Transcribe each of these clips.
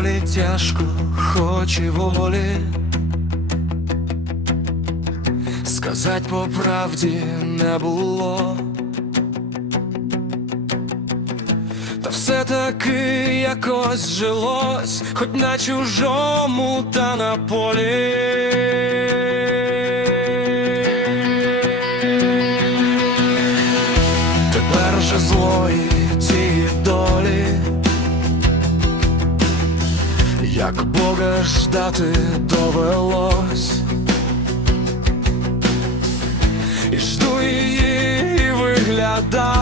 важко, хоч і волі. Сказать по правді не було. Та все-таки якось жилось, хоч на чужому та на полі. Тепер вже злої цієї долі, як Бога ждати довелось. І жду її, і виглядаю,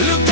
Look